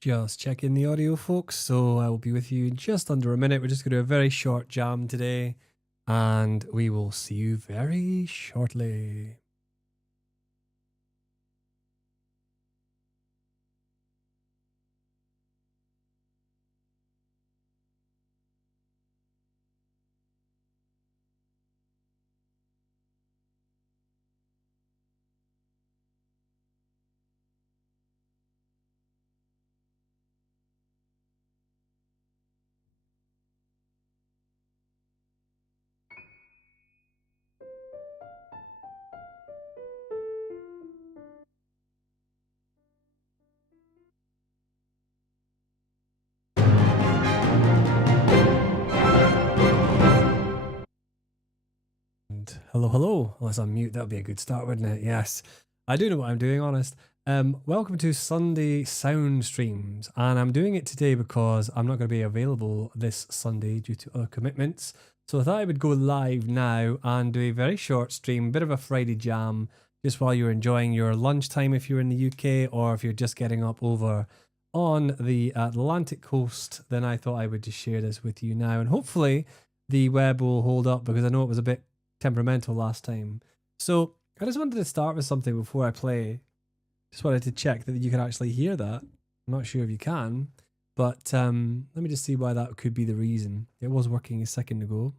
Just checking the audio, folks. So I will be with you in just under a minute. We're just going to do a very short jam today, and we will see you very shortly. Hello, hello. Unless I'm mute, that would be a good start, wouldn't it? Yes. I do know what I'm doing, honest. Welcome to Sunday Sound Streams. And I'm doing it today because I'm not going to be available this Sunday due to other commitments. So I thought I would go live now and do a very short stream, bit of a Friday jam, just while you're enjoying your lunchtime if you're in the UK, or if you're just getting up over on the Atlantic coast, then I thought I would just share this with you now. And hopefully the web will hold up, because I know it was a bit temperamental last time. So I just wanted to start with something before I play. Just wanted to check that you can actually hear that. I'm not sure if you can, but let me just see why that could be the reason. It was working a second ago.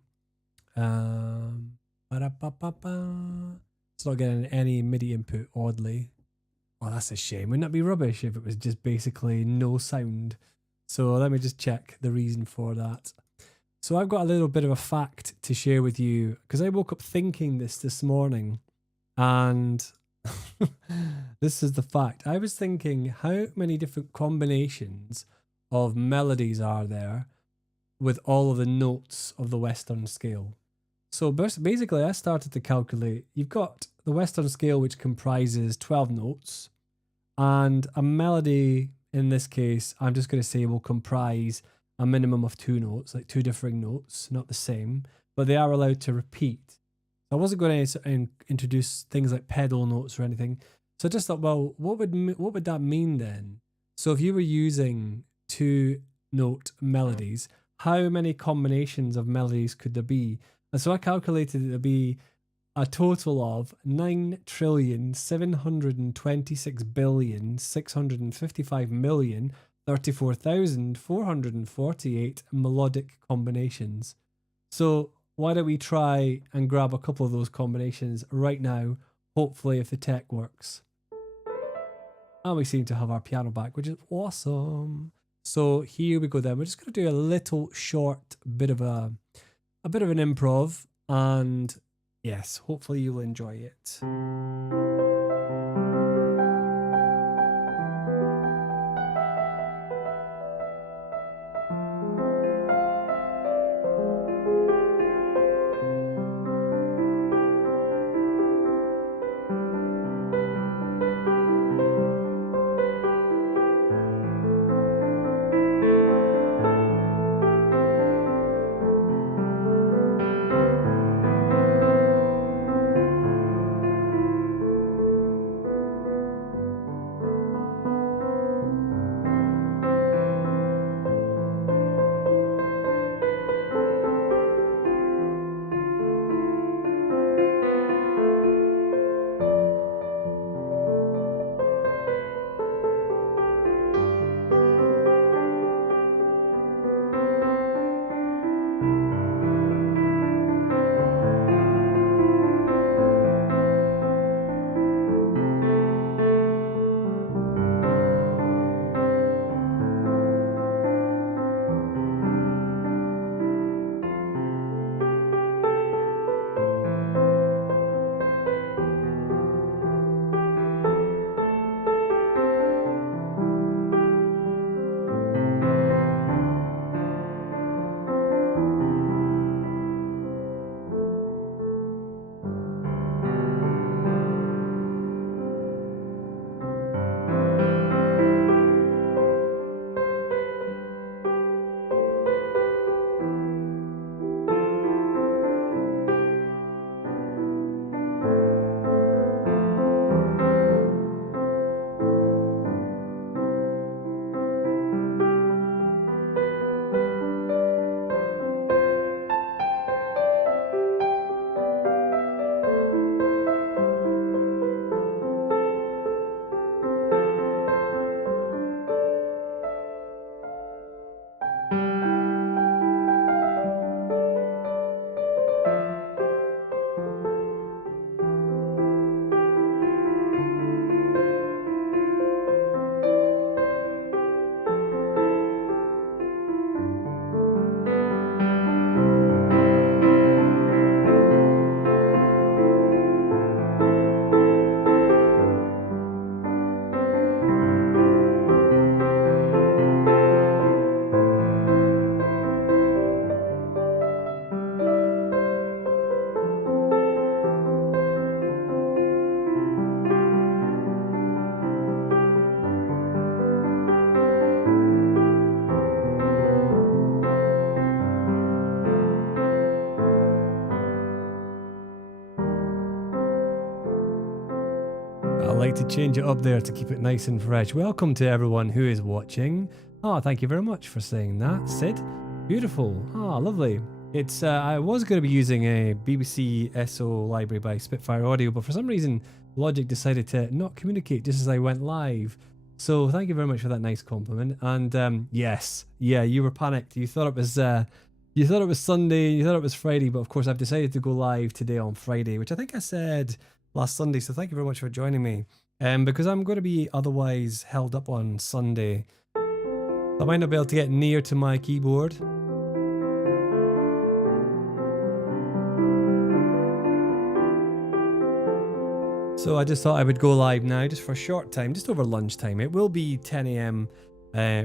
It's not getting any MIDI input, oddly. Well, that's a shame. Wouldn't that be rubbish if it was just basically no sound? So let me just check the reason for that. So I've got a little bit of a fact to share with you, because I woke up thinking this morning, and this is the fact. I was thinking, how many different combinations of melodies are there with all of the notes of the Western scale? So basically I started to calculate. You've got the Western scale, which comprises 12 notes, and a melody in this case, I'm just going to say, will comprise a minimum of 2 notes, like 2 differing notes, not the same, but they are allowed to repeat. I wasn't going to introduce things like pedal notes or anything. So I just thought, well, what would that mean then? So if you were using 2-note melodies, how many combinations of melodies could there be? And so I calculated it to be a total of 9,726,655,034,448 melodic combinations. So why don't we try and grab a couple of those combinations right now, hopefully if the tech works. And we seem to have our piano back, which is awesome. So here we go then. We're just going to do a little short bit of an improv, and yes, hopefully you'll enjoy it. like to change it up there to keep it nice and fresh. Welcome to everyone who is watching. Oh, thank you very much for saying that, Sid. Beautiful. Oh, lovely. It's I was going to be using a BBC SO library by Spitfire Audio, but for some reason Logic decided to not communicate just as I went live. So thank you very much for that nice compliment. And yes, yeah, you were panicked. You thought it was Sunday, you thought it was Friday, but of course I've decided to go live today on Friday, which I think I said last Sunday. So thank you very much for joining me. Because I'm going to be otherwise held up on Sunday, so I might not be able to get near to my keyboard. So I just thought I would go live now just for a short time, just over lunchtime. It will be 10 AM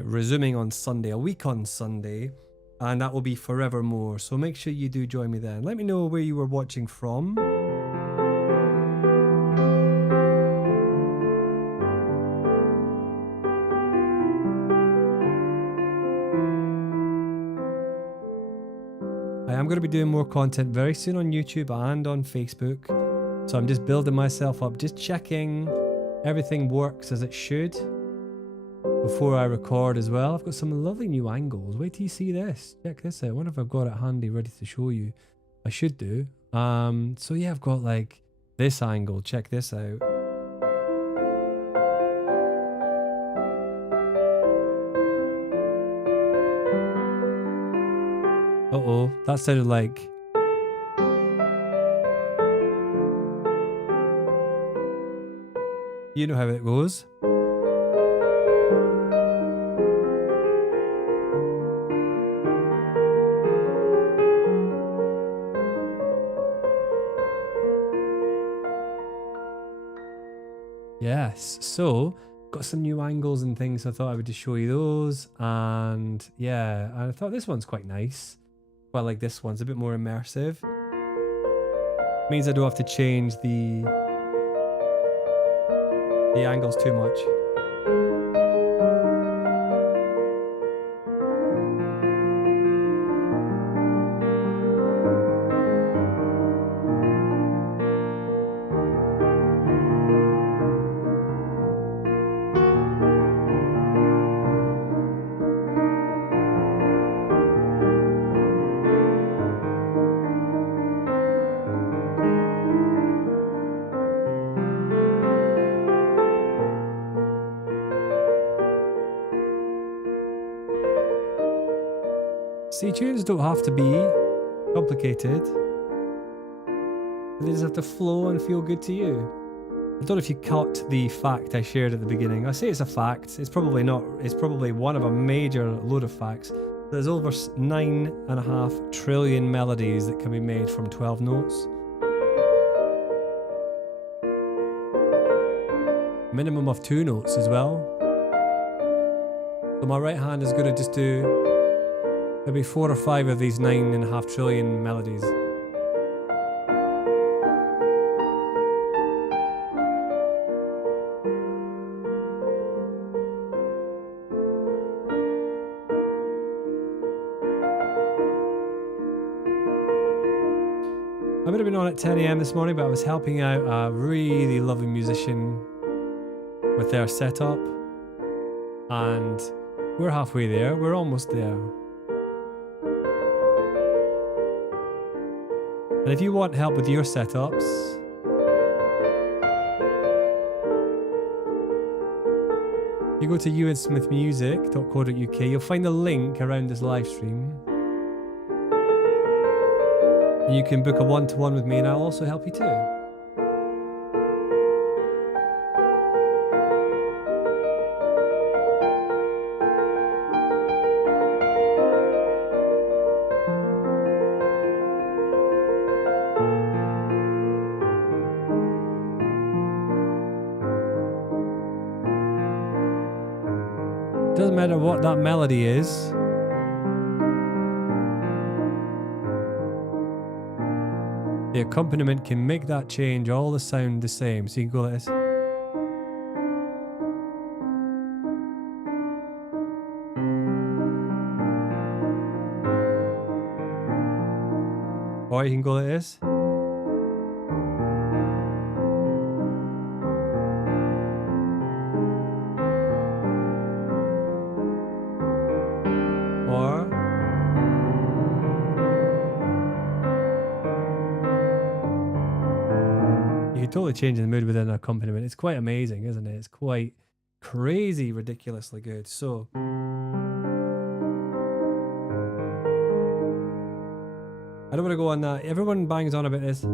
resuming on Sunday, a week on Sunday, and that will be forevermore. So make sure you do join me then. Let me know where you were watching from. I am going to be doing more content very soon on YouTube and on Facebook. So I'm just building myself up, just checking everything works as it should before I record as well. I've got some lovely new angles. Wait till you see this. Check this out. I wonder if I've got it handy ready to show you. I should do. So yeah, I've got like this angle. Check this out. Uh-oh, that sounded like... You know how it goes. Yes, so got some new angles and things. So I thought I would just show you those. And yeah, I thought this one's quite nice. Quite like this one's a bit more immersive. Means I don't have to change the angles too much. See, tunes don't have to be complicated. They just have to flow and feel good to you. I don't know if you caught the fact I shared at the beginning. I say it's a fact. It's probably not. It's probably one of a major load of facts. There's over 9.5 trillion melodies that can be made from 12 notes. Minimum of 2 notes as well. So my right hand is going to just do maybe 4 or 5 of these 9.5 trillion melodies. I would have been on at 10 AM this morning, but I was helping out a really lovely musician with their setup. And we're halfway there. We're almost there. And if you want help with your setups, you go to euansmithmusic.co.uk, you'll find the link around this live stream. And you can book a one-to-one with me and I'll also help you too. Doesn't matter what that melody is. The accompaniment can make that change all the sound the same. So you can go like this. Or you can go like this. totally changing the mood within an accompaniment. It's quite amazing, isn't it? It's quite crazy, ridiculously good. So I don't want to go on that. Everyone bangs on about this.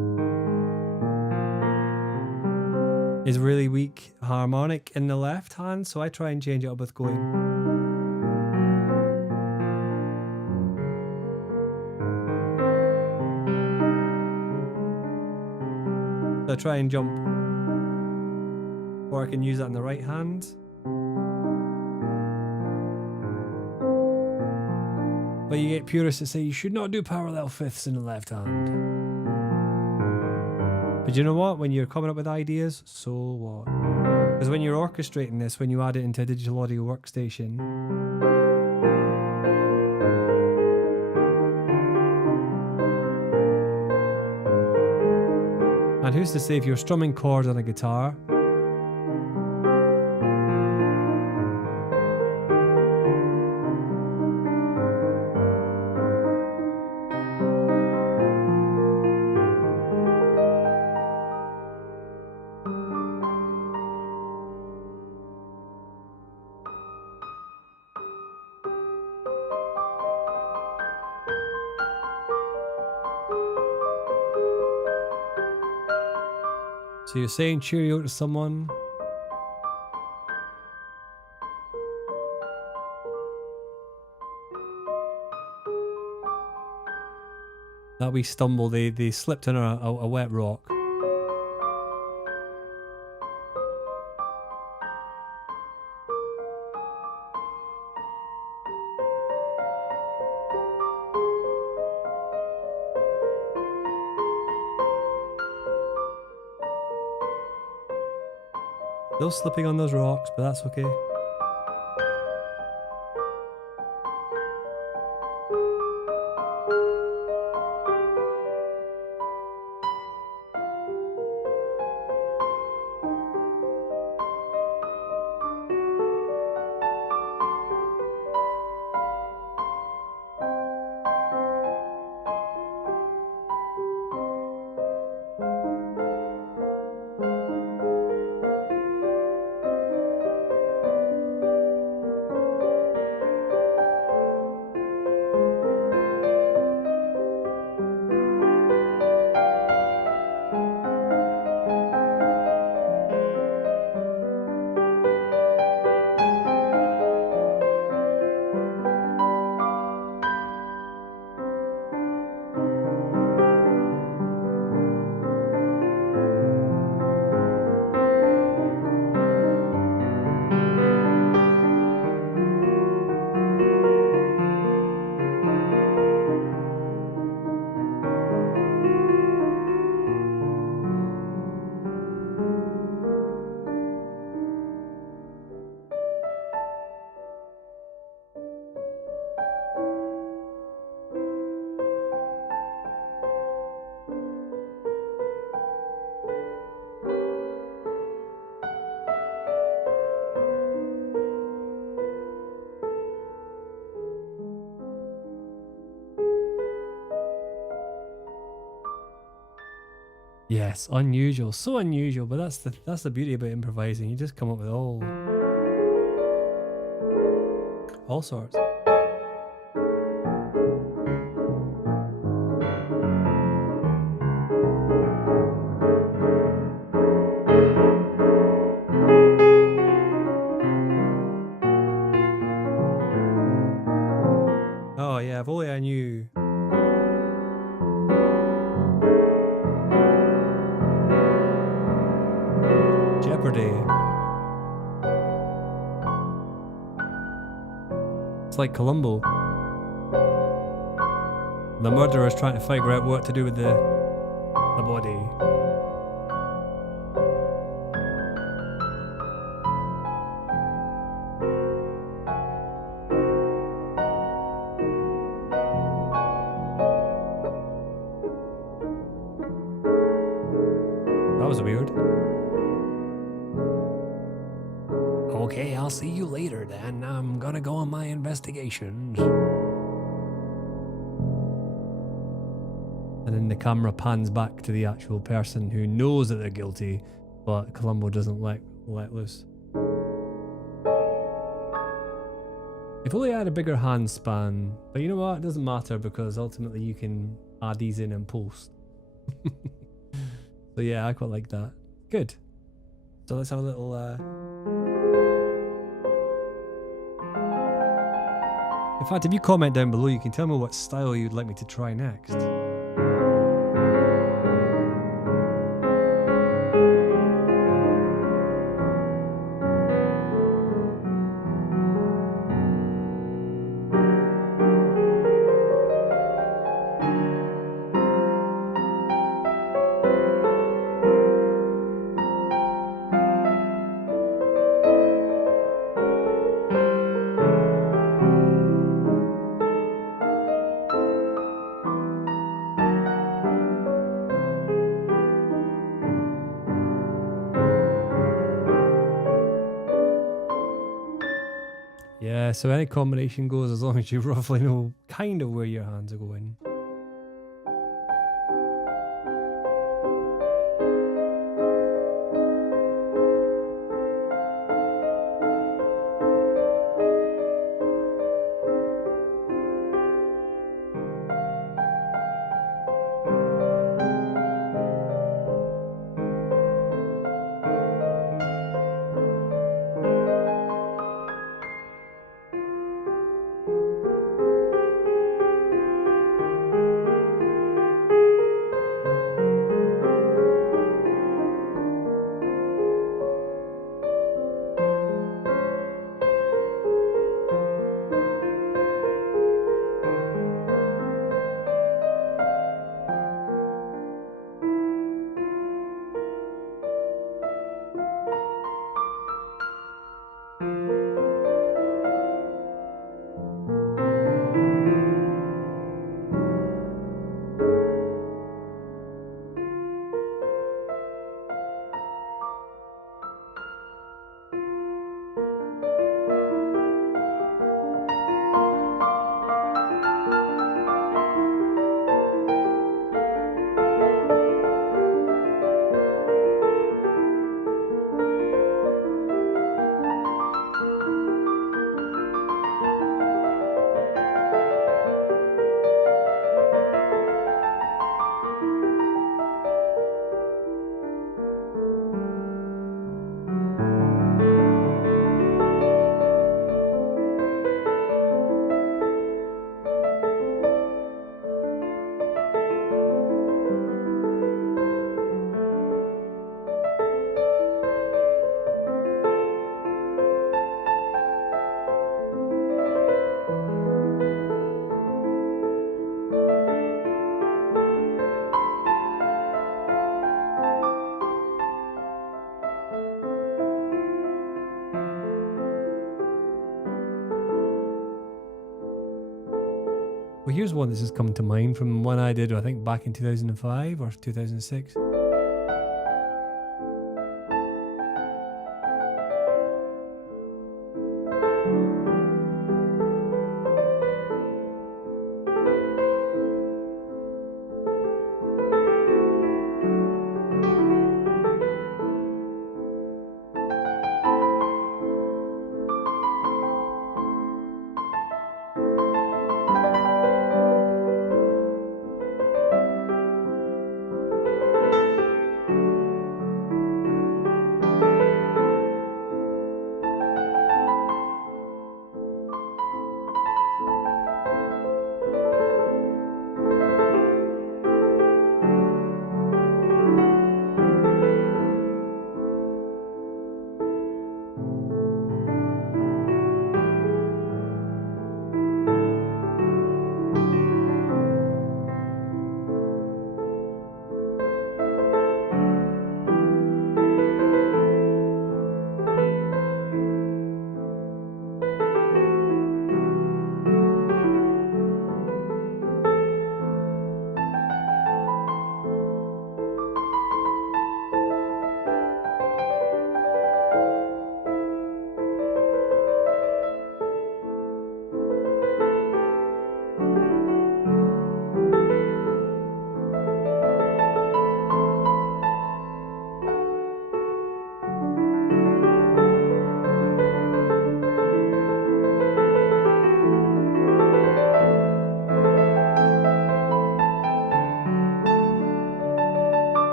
Is really weak harmonic in the left hand, so I try and change it up with going. So I try and jump, or I can use that in the right hand. But you get purists that say you should not do parallel fifths in the left hand. But you know what? When you're coming up with ideas, so what? Because when you're orchestrating this, when you add it into a digital audio workstation, and who's to say if you're strumming chords on a guitar, so you're saying cheerio to someone. That wee stumble, they slipped on a wet rock. Still slipping on those rocks, but that's okay. Yes, unusual, so unusual, but that's the beauty about improvising. You just come up with all sorts. Oh yeah, if only I knew. Jeopardy. It's like Columbo. The murderer's trying to figure out what to do with the body. That was weird. Okay, I'll see you later then. I'm gonna go on my investigations. And then the camera pans back to the actual person who knows that they're guilty, but Columbo doesn't let loose. If only I had a bigger hand span, but you know what? It doesn't matter because ultimately you can add these in post. So yeah, I quite like that. Good. So let's have a little. In fact, if you comment down below, you can tell me what style you'd like me to try next. Yeah, so any combination goes as long as you roughly know kind of where your hands are going. Well, here's one that's just come to mind from one I did, I think, back in 2005 or 2006.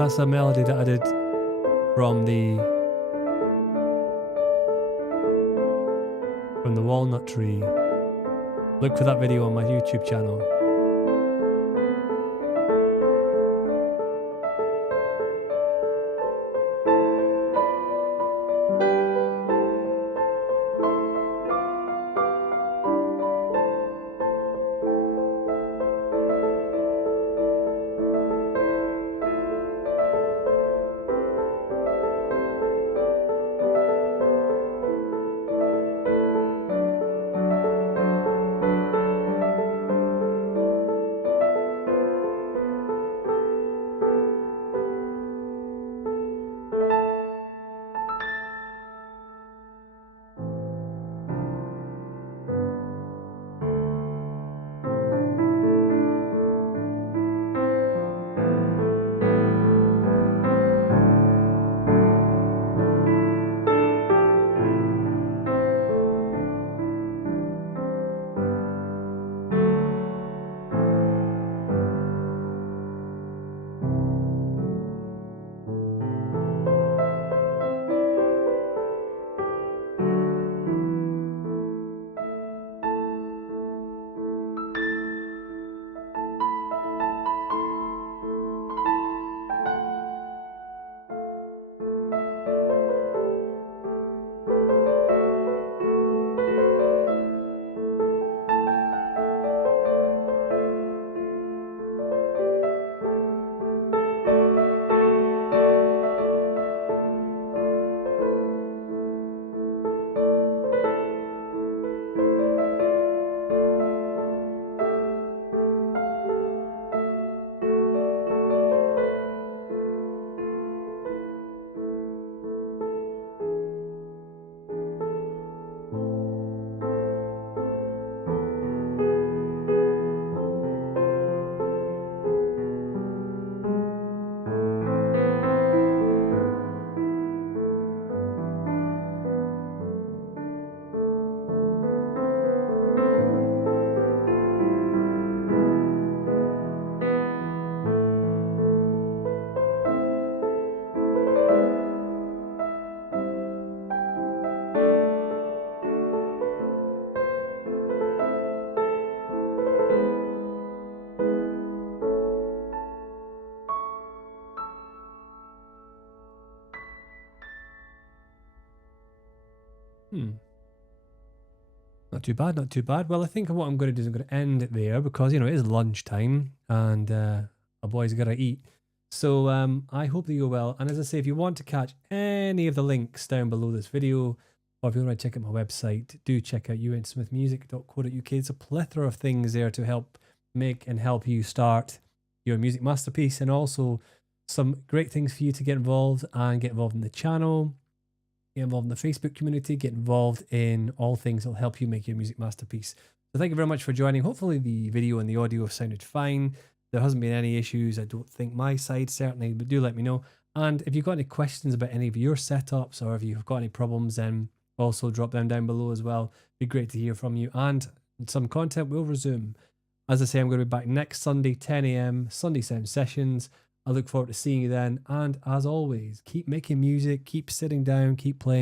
That's a melody that I did from the walnut tree. Look for that video on my YouTube channel. Not too bad, not too bad. Well, I think what I'm going to do is I'm going to end it there because, it is lunchtime and my boy's got to eat. So I hope that you're well. And as I say, if you want to catch any of the links down below this video, or if you want to check out my website, do check out euansmithmusic.co.uk. It's a plethora of things there to help make and help you start your music masterpiece, and also some great things for you to get involved in the channel, get involved in the Facebook community, get involved in all things that will help you make your music masterpiece. So thank you very much for joining. Hopefully the video and the audio have sounded fine. There hasn't been any issues, I don't think my side certainly, but do let me know. And if you've got any questions about any of your setups, or if you've got any problems, then also drop them down below as well. It'd be great to hear from you, and some content will resume. As I say, I'm going to be back next Sunday, 10 AM, Sunday Sound Sessions. I look forward to seeing you then. And as always, keep making music, keep sitting down, keep playing.